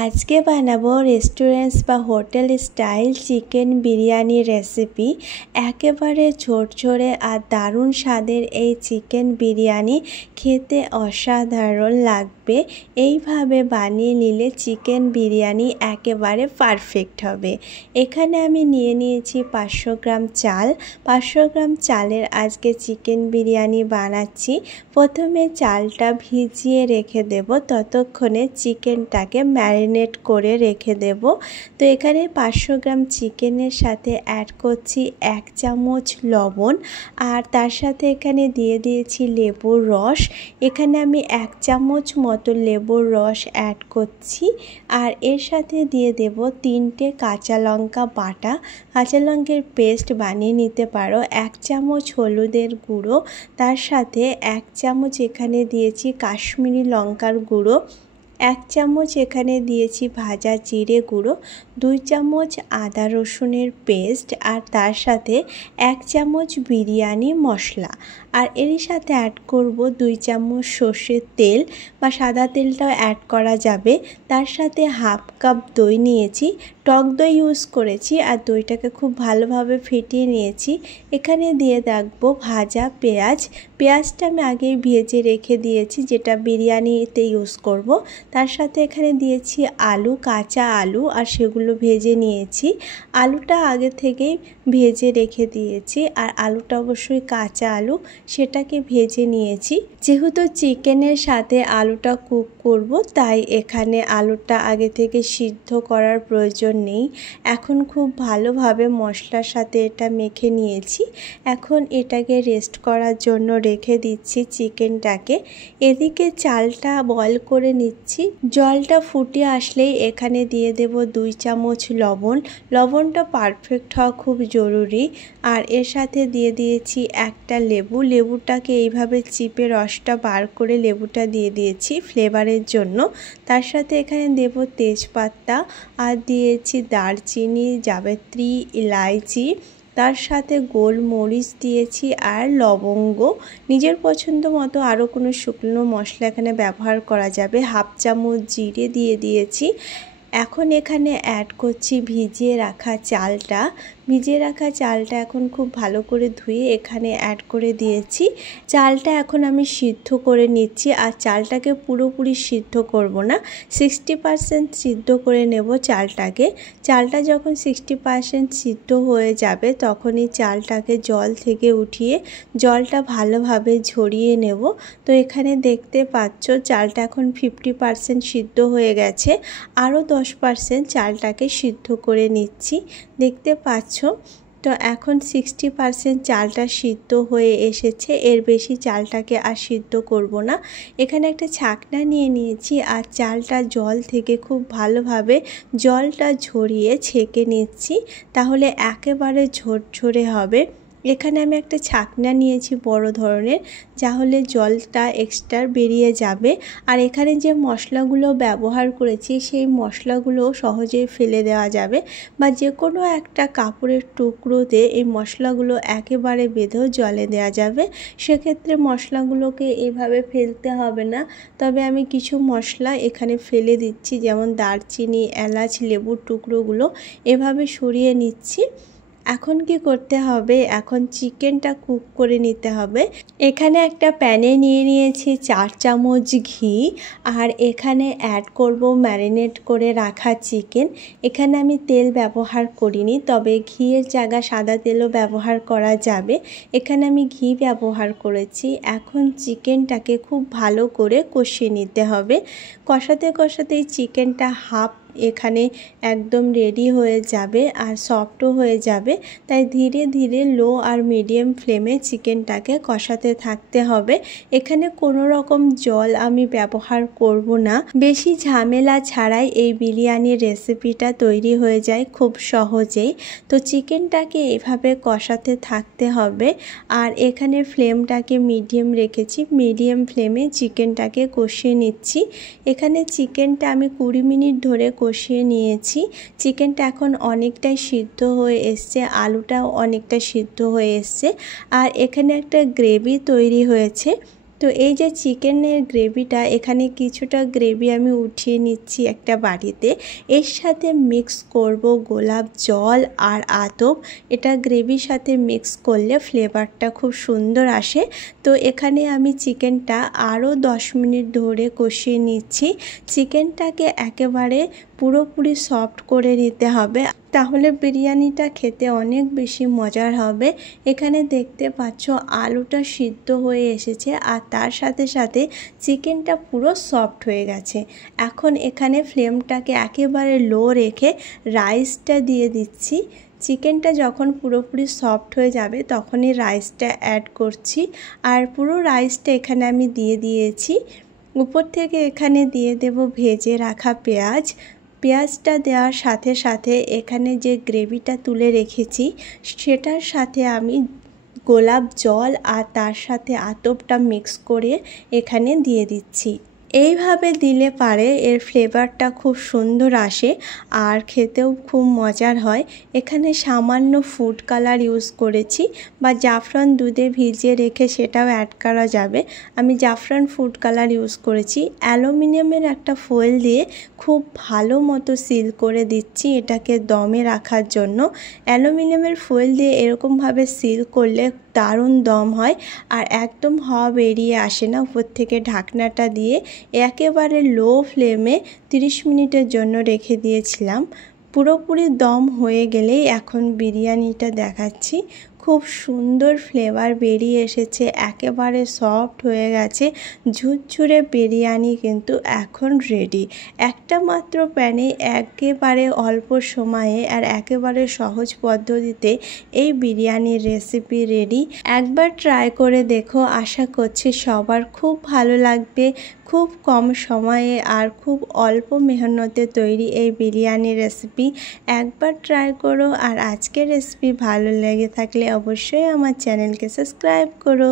আজকে বানাবো রেস্টুরেন্টস বা hotel style chicken biryani recipe. একেবারে ঝরঝরে আর দারুণ স্বাদের এই চিকেন বিরিয়ানি খেতে অসাধারণ লাগবে। এইভাবে বানিয়ে নিলে চিকেন বিরিয়ানি একেবারে পারফেক্ট হবে। এখানে আমি নিয়ে নিয়েছি 500 গ্রাম চাল। 500 গ্রাম চালের আজকে চিকেন বিরিয়ানি বানাচ্ছি। প্রথমে চালটা ভিজিয়ে রেখে দেব, ততক্ষণে চিকেনটাকে ম্যারিনেট করে রেখে দেব। তো এখানে 500 গ্রাম চিকেনের সাথে অ্যাড করছি 1 চামচ লবণ, আর তার সাথে এখানে দিয়ে দিয়েছি লেবুর রস। এখানে আমি 1 চামচ মতো লেবুর রস অ্যাড করছি, আর এর সাথে দিয়ে দেব 3টে কাঁচা লঙ্কা বাটা। কাঁচা লঙ্কার পেস্ট বানিয়ে নিতে পারো। 1 চামচ হলুদের গুঁড়ো, তার সাথে 1 চামচ এখানে দিয়েছি কাশ্মীরি লঙ্কার গুঁড়ো, 1 চামচ এখানে দিয়েছি ভাজা জিরে গুঁড়ো, 2 চামচ আদা রসুনের পেস্ট, আর তার সাথে 1 চামচ বিরিয়ানি মশলা। আর এর সাথে অ্যাড করব 2 চামচ সর্ষের তেল বা সাদা তেলটাও অ্যাড করা যাবে। তার সাথে হাফ কাপ দই নিয়েছি, টক দই ইউজ করেছি, আর দইটাকে খুব ভালোভাবে ফেটিয়ে নিয়েছি। এখানে দিয়ে রাখবো ভাজা পেঁয়াজ। পেঁয়াজটা আমি আগেই ভেজে রেখে দিয়েছি, যেটা বিরিয়ানিতে ইউজ করব। তার সাথে এখানে দিয়েছি আলু, কাঁচা আলু, আর সেগুলো ভেজে নিয়েছি। আলুটা আগে থেকেই ভেজে রেখে দিয়েছি, আর আলুটা অবশ্যই কাঁচা আলু, সেটাকে ভেজে নিয়েছি। যেহেতু চিকেনের সাথে আলুটা কুক করব, তাই এখানে আলুটা আগে থেকে সিদ্ধ করার প্রয়োজন নেই। এখন খুব ভালোভাবে মশলার সাথে এটা মেখে নিয়েছি। এখন এটাকে রেস্ট করার জন্য রেখে দিচ্ছি চিকেনটাকে। এদিকে চালটা বয়েল করে নিচ্ছি। জলটা ফুটে আসলেই এখানে দিয়ে দেব 2 চামচ লবণ। লবণটা পারফেক্ট হওয়া খুব জরুরি। আর এর সাথে দিয়ে দিয়েছি একটা লেবু। লেবুটাকে এইভাবে চিপে রসটা বার করে লেবুটা দিয়ে দিয়েছি ফ্লেভারের জন্য। তার সাথে এখানে দেব তেজপাতা, আর দিয়েছি দারচিনি, জাবিত্রী, ইলাইচি, তার সাথে গোলমরিচ দিয়েছি, আর লবঙ্গ। নিজের পছন্দ মতো আরও কোনো শুকনো মশলা এখানে ব্যবহার করা যাবে। হাফ চামচ জিরে দিয়ে দিয়েছি। এখন এখানে অ্যাড করছি ভিজিয়ে রাখা চালটা। ভিজিয়ে রাখা চালটা এখন খুব ভালো করে ধুয়ে এখানে অ্যাড করে দিয়েছি। চালটা এখন আমি সিদ্ধ করে নিচ্ছি, আর চালটাকে পুরোপুরি সিদ্ধ করব না, 60% সিদ্ধ করে নেব চালটাকে। চালটা যখন 60% সিদ্ধ হয়ে যাবে, তখনই চালটাকে জল থেকে উঠিয়ে জলটা ভালোভাবে ঝরিয়ে নেব। তো এখানে দেখতে পাচ্ছ চালটা এখন 50% সিদ্ধ হয়ে গেছে। আরও 10% চালটাকে সিদ্ধ করে নিচ্ছি, দেখতে পাচ্ছ। তো এখন 60% চালটা সিদ্ধ হয়ে এসেছে। এর বেশি চালটাকে আর সিদ্ধ করব না। এখানে একটা ছাকনা নিয়ে নিয়েছি, আর চালটা জল থেকে খুব ভালোভাবে জলটা ঝরিয়ে ছেঁকে নিচ্ছি, তাহলে একেবারে ঝরঝরে হবে। এখানে আমি একটা ছাকনা নিয়েছি বড় ধরনের, তাহলে জলটা এক্সট্রা বেরিয়ে যাবে। আর এখানে যে মশলাগুলো ব্যবহার করেছি, সেই মশলাগুলো সহজেই ফেলে দেওয়া যাবে, বা যে কোনো একটা কাপড়ের টুকরোতে এই মশলাগুলো একেবারে বেঁধেও জলে দেওয়া যাবে। সেক্ষেত্রে মশলাগুলোকে এভাবে ফেলতে হবে না। তবে আমি কিছু মশলা এখানে ফেলে দিচ্ছি, যেমন দারচিনি, এলাচ, লেবুর টুকরোগুলো এভাবে সরিয়ে নিচ্ছি। এখন কি করতে হবে, এখন চিকেনটা কুক করে নিতে হবে। এখানে একটা প্যানে নিয়ে নিয়েছি 4 চামচ ঘি, আর এখানে অ্যাড করব ম্যারিনেট করে রাখা চিকেন। এখানে আমি তেল ব্যবহার করিনি, তবে ঘিয়ের জায়গায় সাদা তেলও ব্যবহার করা যাবে। এখানে আমি ঘি ব্যবহার করেছি। এখন চিকেনটাকে খুব ভালো করে কষিয়ে নিতে হবে। কষাতে কষাতেই চিকেনটা হাফ এখানে একদম রেডি হয়ে যাবে, আর সফটও হয়ে যাবে। তাই ধীরে ধীরে লো আর মিডিয়াম ফ্লেমে চিকেনটাকে কষাতে থাকতে হবে। এখানে কোনো রকম জল আমি ব্যবহার করব না। বেশি ঝামেলা ছাড়াই এই বিরিয়ানির রেসিপিটা তৈরি হয়ে যায় খুব সহজেই। তো চিকেনটাকে এভাবে কষাতে থাকতে হবে। আর এখানে ফ্লেমটাকে মিডিয়াম রেখেছি। মিডিয়াম ফ্লেমে চিকেনটাকে কষিয়ে নিচ্ছি। এখানে চিকেনটা আমি 20 মিনিট ধরে কষিয়ে নিয়েছি। চিকেনটা এখন অনেকটাই সিদ্ধ হয়ে এসছে, আলুটাও অনেকটা সিদ্ধ হয়ে এসছে, আর এখানে একটা গ্রেভি তৈরি হয়েছে। তো এই যে চিকেনের গ্রেভিটা, এখানে কিছুটা গ্রেভি আমি উঠিয়ে নিচ্ছি একটা বাটিতে। এর সাথে মিক্স করব গোলাপ জল আর আতপ। এটা গ্রেভির সাথে মিক্স করলে ফ্লেভারটা খুব সুন্দর আসে। তো এখানে আমি চিকেনটা আরও 10 মিনিট ধরে কষিয়ে নিচ্ছি। চিকেনটাকে একেবারে পুরোপুরি সফট করে নিতে হবে, তাহলে বিরিয়ানিটা খেতে অনেক বেশি মজার হবে। এখানে দেখতে পাচ্ছ আলুটা সিদ্ধ হয়ে এসেছে আর তার সাথে সাথে চিকেনটা পুরো সফট হয়ে গেছে। এখন এখানে ফ্লেমটাকে একেবারে লো রেখে রাইসটা দিয়ে দিচ্ছি। চিকেনটা যখন পুরোপুরি সফট হয়ে যাবে তখনই রাইসটা অ্যাড করছি। আর পুরো রাইসটা এখানে আমি দিয়ে দিয়েছি। উপর থেকে এখানে দিয়ে দেব ভেজে রাখা পেঁয়াজ। পেঁয়াজটা দেওয়ার সাথে সাথে এখানে যে গ্রেভিটা তুলে রেখেছি সেটার সাথে আমি গোলাপ জল আর তার সাথে আতপটা মিক্স করে এখানে দিয়ে দিচ্ছি। এইভাবে দিলে পারে এর ফ্লেভারটা খুব সুন্দর আসে আর খেতেও খুব মজার হয়। এখানে সামান্য ফুড কালার ইউজ করেছি, বা জাফরান দুধে ভিজিয়ে রেখে সেটাও অ্যাড করা যাবে। আমি জাফরান ফুড কালার ইউজ করেছি। অ্যালুমিনিয়ামের একটা ফয়েল দিয়ে খুব ভালো মতো সিল করে দিচ্ছি এটাকে দমে রাখার জন্য। অ্যালুমিনিয়ামের ফয়েল দিয়ে এরকমভাবে সিল করলে দারুণ দম হয় আর একদম হাওয়া বেরিয়ে আসে না। উপর থেকে ঢাকনাটা দিয়ে একেবারে লো ফ্লেমে 30 মিনিটের জন্য রেখে দিয়েছিলাম। পুরোপুরি দম হয়ে গেলেই এখন বিরিয়ানিটা দেখাচ্ছি। খুব সুন্দর ফ্লেভার বেরিয়ে এসেছে, একেবারে সফট হয়ে গেছে। ঝুরঝুরে বিরিয়ানি কিন্তু এখন রেডি। একটা মাত্র প্যানে একেবারে অল্প সময়ে আর একেবারে সহজ পদ্ধতিতে এই বিরিয়ানির রেসিপি রেডি। একবার ট্রাই করে দেখো, আশা করছি সবার খুব ভালো লাগবে। খুব কম সময়ে আর খুব অল্প মেহনতে তৈরি এই বিরিয়ানি রেসিপি একবার ট্রাই করো। আর আজকের রেসিপি ভালো লেগে থাকলে অবশ্যই আমার চ্যানেলকে সাবস্ক্রাইব করো।